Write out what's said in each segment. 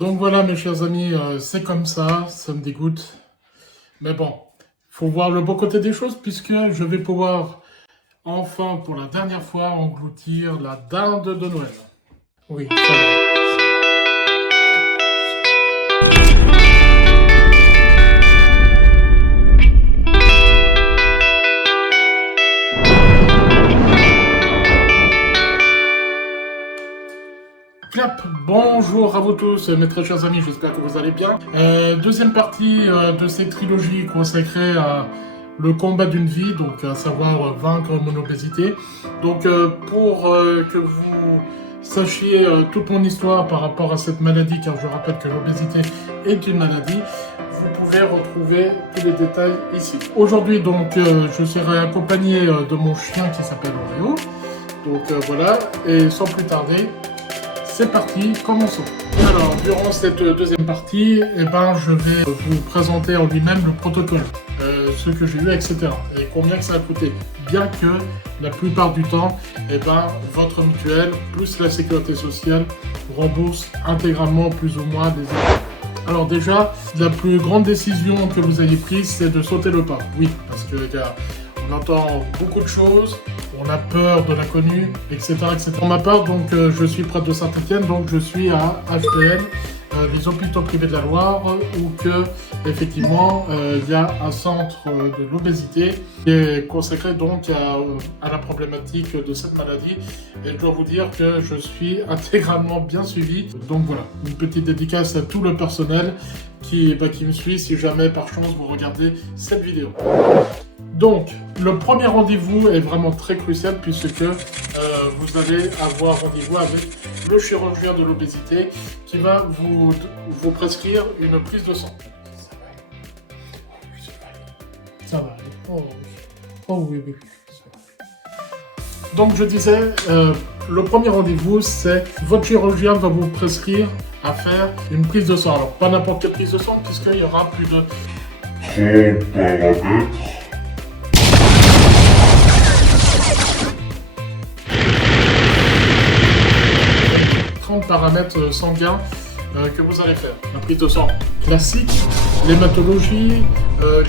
Donc voilà mes chers amis, c'est comme ça me dégoûte. Mais bon, faut voir le bon côté des choses puisque je vais pouvoir enfin pour la dernière fois engloutir la dinde de Noël. Oui, ça va. Clap, bonjour à vous tous, mes très chers amis, j'espère que vous allez bien. Deuxième partie de cette trilogie consacrée à le combat d'une vie, donc à savoir vaincre mon obésité. Donc pour que vous sachiez toute mon histoire par rapport à cette maladie, car je rappelle que l'obésité est une maladie, vous pouvez retrouver tous les détails ici. Aujourd'hui donc je serai accompagné de mon chien qui s'appelle Oreo. Donc voilà, et sans plus tarder, c'est parti, commençons. Alors, durant cette deuxième partie, je vais vous présenter en lui-même le protocole, ce que j'ai eu, etc. Et combien que ça a coûté. Bien que la plupart du temps, votre mutuelle plus la sécurité sociale rembourse intégralement plus ou moins des études. Alors déjà, la plus grande décision que vous ayez prise, c'est de sauter le pas. Oui, parce que on entend beaucoup de choses, on a peur de l'inconnu, etc., etc. Pour ma part, donc, je suis près de Saint-Étienne, donc je suis à HTN, les hôpitaux privés de la Loire, où que, effectivement, il y a un centre de l'obésité qui est consacré donc à la problématique de cette maladie. Et je dois vous dire que je suis intégralement bien suivi. Donc voilà, une petite dédicace à tout le personnel qui me suit si jamais par chance vous regardez cette vidéo. Donc, le premier rendez-vous est vraiment très crucial puisque vous allez avoir rendez-vous avec le chirurgien de l'obésité qui va vous prescrire une prise de sang. Ça va aller. Oh oui. Donc, je disais, le premier rendez-vous, c'est votre chirurgien va vous prescrire à faire une prise de sang. Alors, pas n'importe quelle prise de sang puisqu'il y aura plus de 30 paramètres. 30 paramètres sanguins que vous allez faire. La prise de sang classique, l'hématologie,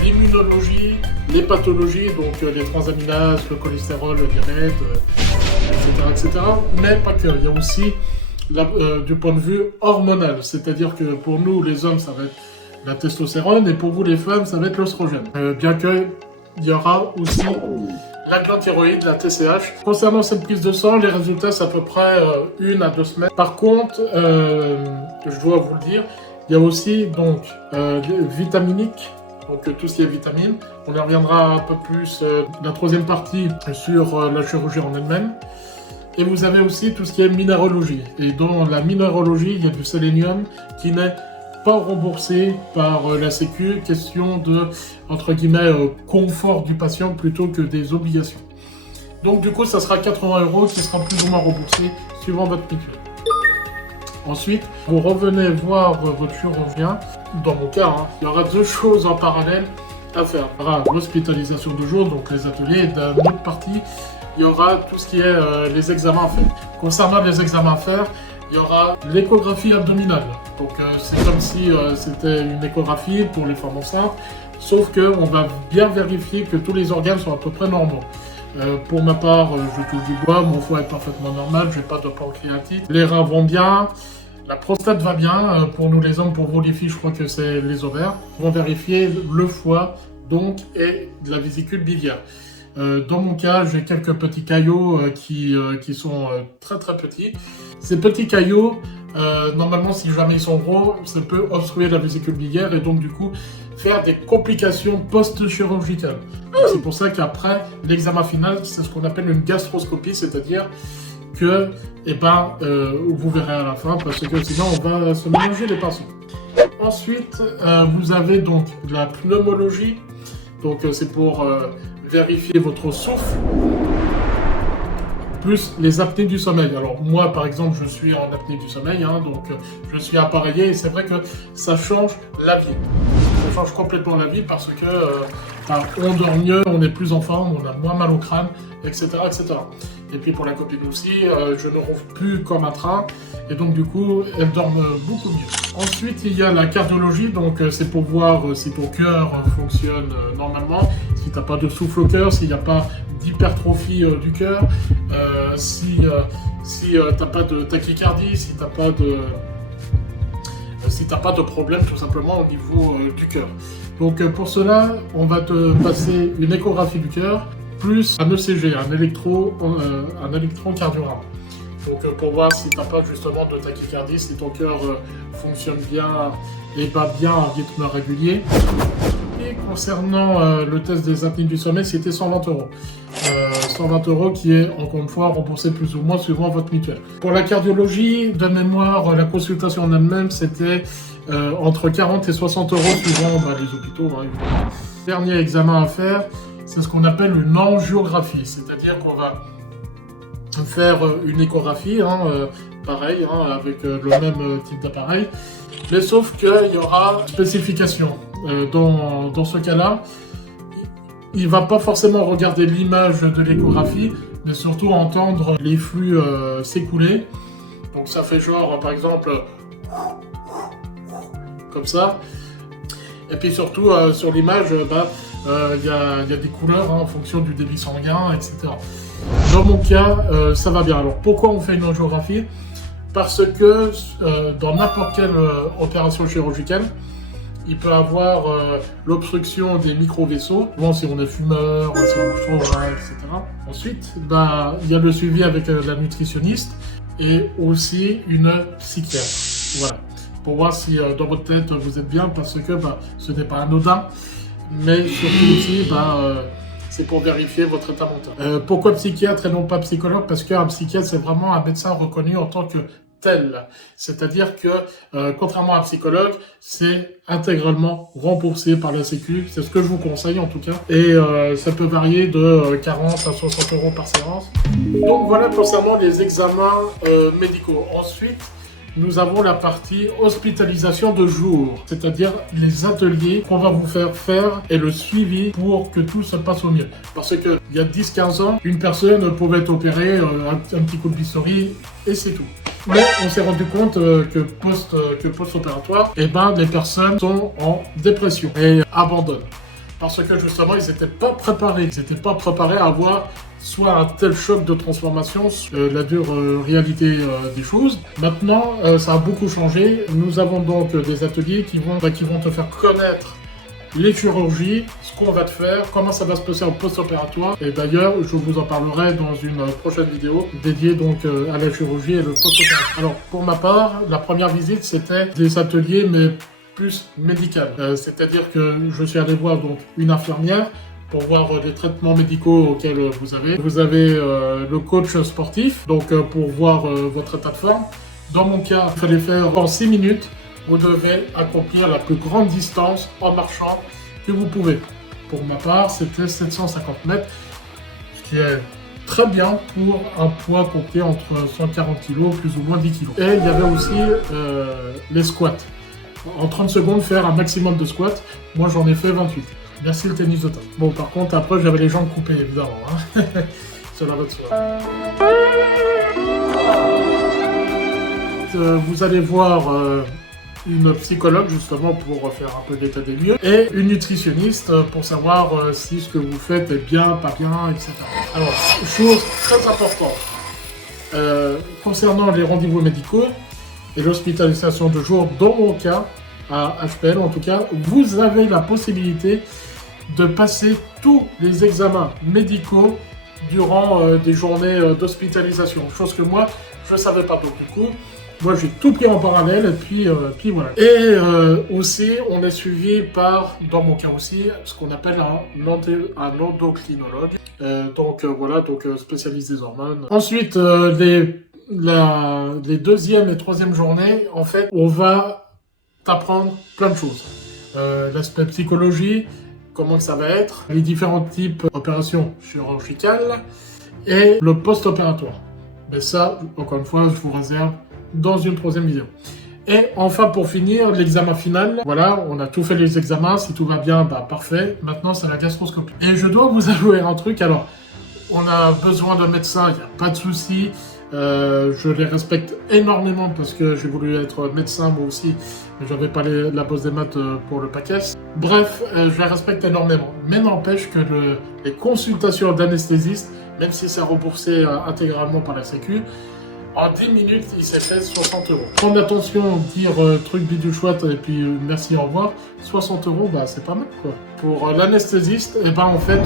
l'immunologie, les pathologies, donc les transaminases, le cholestérol, le diabète, etc. Mais pas que, il y a aussi du point de vue hormonal, c'est-à-dire que pour nous les hommes ça va être la testostérone et pour vous les femmes ça va être l'oestrogène. Bien que il y aura aussi la glande thyroïde, la TSH. Concernant cette prise de sang, les résultats c'est à peu près 1 à 2 semaines. Par contre, je dois vous le dire, il y a aussi donc vitaminique, donc tout ce qui est vitamines. On y reviendra un peu plus la troisième partie sur la chirurgie en elle-même. Et vous avez aussi tout ce qui est minéralogie. Et dans la minéralogie, il y a du sélénium qui n'est pas remboursé par la Sécu, question de, entre guillemets, confort du patient plutôt que des obligations. Donc du coup, ça sera 80 € qui sera plus ou moins remboursé suivant votre mutuelle. Ensuite, vous revenez voir votre chirurgien. Dans mon cas, il y aura 2 choses en parallèle à faire. Il y aura l'hospitalisation de jour, donc les ateliers, et d'une autre partie, il y aura tout ce qui est les examens à faire. Concernant les examens à faire, il y aura l'échographie abdominale. Donc c'est comme si c'était une échographie pour les femmes enceintes, sauf qu'on va bien vérifier que tous les organes sont à peu près normaux. Pour ma part, je touche du bois, mon foie est parfaitement normal, je n'ai pas de pancréatite, les reins vont bien, la prostate va bien, pour nous les hommes, pour vous les filles, je crois que c'est les ovaires. On va vérifier le foie donc et la vésicule biliaire. Dans mon cas, j'ai quelques petits caillots qui sont très petits. Ces petits caillots, normalement, si jamais ils sont gros, ça peut obstruer la vésicule biliaire et donc du coup faire des complications post-chirurgicales. C'est pour ça qu'après l'examen final, c'est ce qu'on appelle une gastroscopie, c'est-à-dire que, vous verrez à la fin, parce que sinon on va se mélanger les pinceaux. Ensuite, vous avez donc la pneumologie, donc c'est pour vérifier votre souffle, plus les apnées du sommeil. Alors moi par exemple je suis en apnée du sommeil, donc je suis appareillé et c'est vrai que ça change la vie. Ça change complètement la vie parce que on dort mieux, on est plus en forme, on a moins mal au crâne, etc. Et puis pour la copine aussi, je ne ronfle plus comme un train et donc du coup elles dorment beaucoup mieux. Ensuite il y a la cardiologie, donc c'est pour voir si ton cœur fonctionne normalement, si tu n'as pas de souffle au cœur, s'il n'y a pas d'hypertrophie du cœur, si tu n'as pas de tachycardie, si tu n'as pas de... si tu n'as pas de problème tout simplement au niveau du cœur. Donc pour cela, on va te passer une échographie du cœur, plus un ECG, un électrocardiogramme. Donc pour voir si tu n'as pas justement de tachycardie, si ton cœur fonctionne bien et bat bien à rythme régulier. Et concernant le test des apnées du sommeil, c'était 120 €. 120 € qui est encore une fois remboursé plus ou moins suivant votre mutuelle. Pour la cardiologie, de mémoire, la consultation en elle-même, c'était entre 40 et 60 € suivant les hôpitaux. Hein. Dernier examen à faire, c'est ce qu'on appelle une angiographie, c'est-à-dire qu'on va faire une échographie, pareil, avec le même type d'appareil, mais sauf qu'il y aura spécification. Dans ce cas-là, il ne va pas forcément regarder l'image de l'échographie, mais surtout entendre les flux s'écouler. Donc ça fait genre, par exemple, comme ça. Et puis surtout, sur l'image, y a des couleurs en fonction du débit sanguin, etc. Dans mon cas, ça va bien. Alors pourquoi on fait une angiographie? Parce que dans n'importe quelle opération chirurgicale, il peut avoir l'obstruction des micro-vaisseaux, bon, si on est fumeur, si on est chaud, etc. Ensuite, il y a le suivi avec la nutritionniste et aussi une psychiatre. Voilà. Pour voir si dans votre tête vous êtes bien, parce que ce n'est pas anodin, mais surtout aussi, c'est pour vérifier votre état mental. Pourquoi psychiatre et non pas psychologue? Parce qu'un psychiatre, c'est vraiment un médecin reconnu en tant que tel. C'est-à-dire que, contrairement à un psychologue, c'est intégralement remboursé par la Sécu. C'est ce que je vous conseille en tout cas. Et ça peut varier de 40 à 60 € par séance. Donc voilà concernant les examens médicaux. Ensuite, nous avons la partie hospitalisation de jour, c'est-à-dire les ateliers qu'on va vous faire et le suivi pour que tout se passe au mieux. Parce que il y a 10-15 ans, une personne pouvait être opérée, un petit coup de bistouri et c'est tout. Mais on s'est rendu compte que post-opératoire, les personnes sont en dépression et abandonnent. Parce que justement, ils n'étaient pas préparés. Ils n'étaient pas préparés à avoir soit un tel choc de transformation, la dure réalité des choses. Maintenant, ça a beaucoup changé. Nous avons donc des ateliers qui vont te faire connaître les chirurgies, ce qu'on va te faire, comment ça va se passer en post-opératoire. Et d'ailleurs, je vous en parlerai dans une prochaine vidéo dédiée donc à la chirurgie et le post-opératoire. Alors, pour ma part, la première visite, c'était des ateliers, mais plus médical. C'est-à-dire que je suis allé voir donc une infirmière pour voir les traitements médicaux auxquels vous avez. Vous avez le coach sportif, donc pour voir votre état de forme. Dans mon cas, il fallait faire en 6 minutes. Vous devez accomplir la plus grande distance en marchant que vous pouvez. Pour ma part, c'était 750 mètres, ce qui est très bien pour un poids compris entre 140 kg plus ou moins 10 kg. Et il y avait aussi les squats. En 30 secondes, faire un maximum de squats. Moi, j'en ai fait 28. Merci le tennis de table. Bon, par contre, après, j'avais les jambes coupées, évidemment. Cela va de soi. Vous allez voir une psychologue, justement, pour faire un peu l'état des lieux, et une nutritionniste pour savoir si ce que vous faites est bien, pas bien, etc. Alors, chose très importante. Concernant les rendez-vous médicaux et l'hospitalisation de jour, dans mon cas, à HPL en tout cas, vous avez la possibilité de passer tous les examens médicaux durant des journées d'hospitalisation. Chose que moi, je ne savais pas. Donc du coup, moi j'ai tout pris en parallèle et puis voilà. Et aussi, on est suivi par, dans mon cas aussi, ce qu'on appelle un endocrinologue. Donc spécialiste des hormones. Ensuite, les deuxième et troisième journées, en fait, on va t'apprendre plein de choses. L'aspect psychologie, comment ça va être, les différents types d'opérations chirurgicales et le post-opératoire. Mais ça, encore une fois, je vous réserve dans une troisième vidéo. Et enfin, pour finir, l'examen final. Voilà, on a tout fait les examens. Si tout va bien, parfait. Maintenant, c'est la gastroscopie. Et je dois vous avouer un truc. Alors, on a besoin d'un médecin, il n'y a pas de souci. Je les respecte énormément parce que j'ai voulu être médecin moi aussi, mais j'avais pas la bosse des maths pour le PACES. Bref, je les respecte énormément. Mais n'empêche que les consultations d'anesthésistes, même si c'est remboursé intégralement par la Sécu, en 10 minutes, il s'est fait 60 €. Prendre attention, dire truc bidou chouette et puis merci, au revoir. 60 €, bah c'est pas mal quoi. Pour l'anesthésiste, eh ben en fait,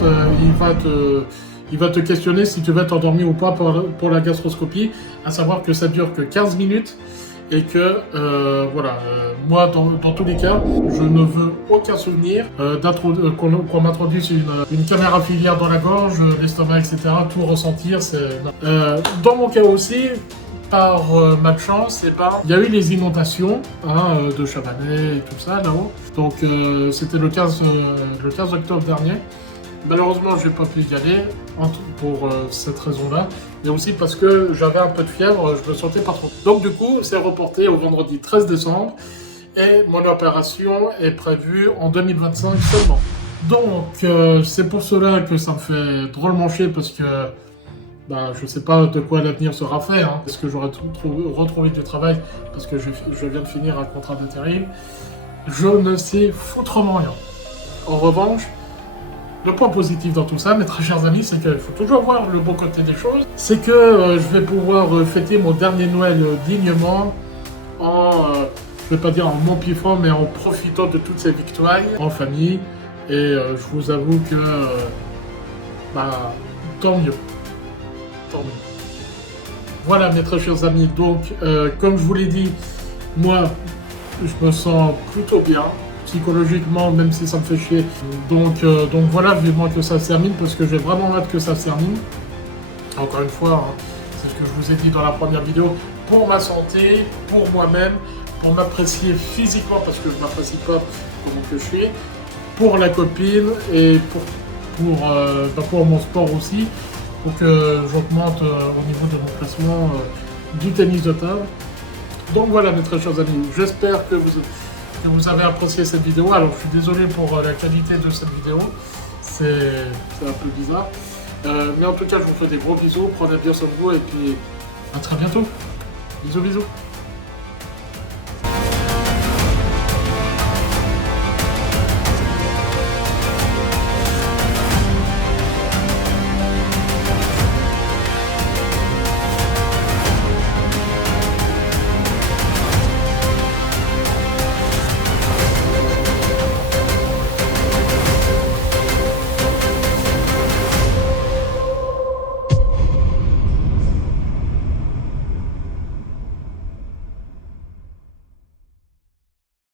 il va te questionner si tu vas t'endormir ou pas pour la gastroscopie, à savoir que ça dure que 15 minutes et que, moi, dans tous les cas, je ne veux aucun souvenir qu'on m'introduise une caméra filière dans la gorge, l'estomac, etc., tout ressentir. Dans mon cas aussi, par malchance, il y a eu les inondations de Chabanais et tout ça là-haut. Donc c'était le 15 octobre dernier. Malheureusement, je n'ai pas pu y aller pour cette raison-là, mais aussi parce que j'avais un peu de fièvre, je me sentais pas trop. Donc du coup, c'est reporté au vendredi 13 décembre et mon opération est prévue en 2025 seulement. Donc c'est pour cela que ça me fait drôlement chier parce que je sais pas de quoi l'avenir sera fait. Est-ce que j'aurai retrouvé du travail parce que je viens de finir un contrat d'intérim? Je ne sais foutrement rien. En revanche, le point positif dans tout ça, mes très chers amis, c'est qu'il faut toujours voir le bon côté des choses. C'est que je vais pouvoir fêter mon dernier Noël dignement je vais pas dire en m'empiffant, mais en profitant de toutes ces victoires en famille. Et je vous avoue que, tant mieux. Tant mieux. Voilà mes très chers amis, donc comme je vous l'ai dit, moi, je me sens plutôt bien. Psychologiquement, même si ça me fait chier. Donc voilà, vivement que ça se termine, parce que j'ai vraiment hâte que ça se termine. Encore une fois, c'est ce que je vous ai dit dans la première vidéo, pour ma santé, pour moi-même, pour m'apprécier physiquement, parce que je ne m'apprécie pas comme que je suis, pour la copine et pour mon sport aussi, pour que j'augmente au niveau de mon classement du tennis de table. Donc voilà mes très chers amis, j'espère que vous avez apprécié cette vidéo. Alors je suis désolé pour la qualité de cette vidéo, c'est un peu bizarre. Mais en tout cas je vous fais des gros bisous, prenez bien soin de vous et puis à très bientôt. Bisous bisous.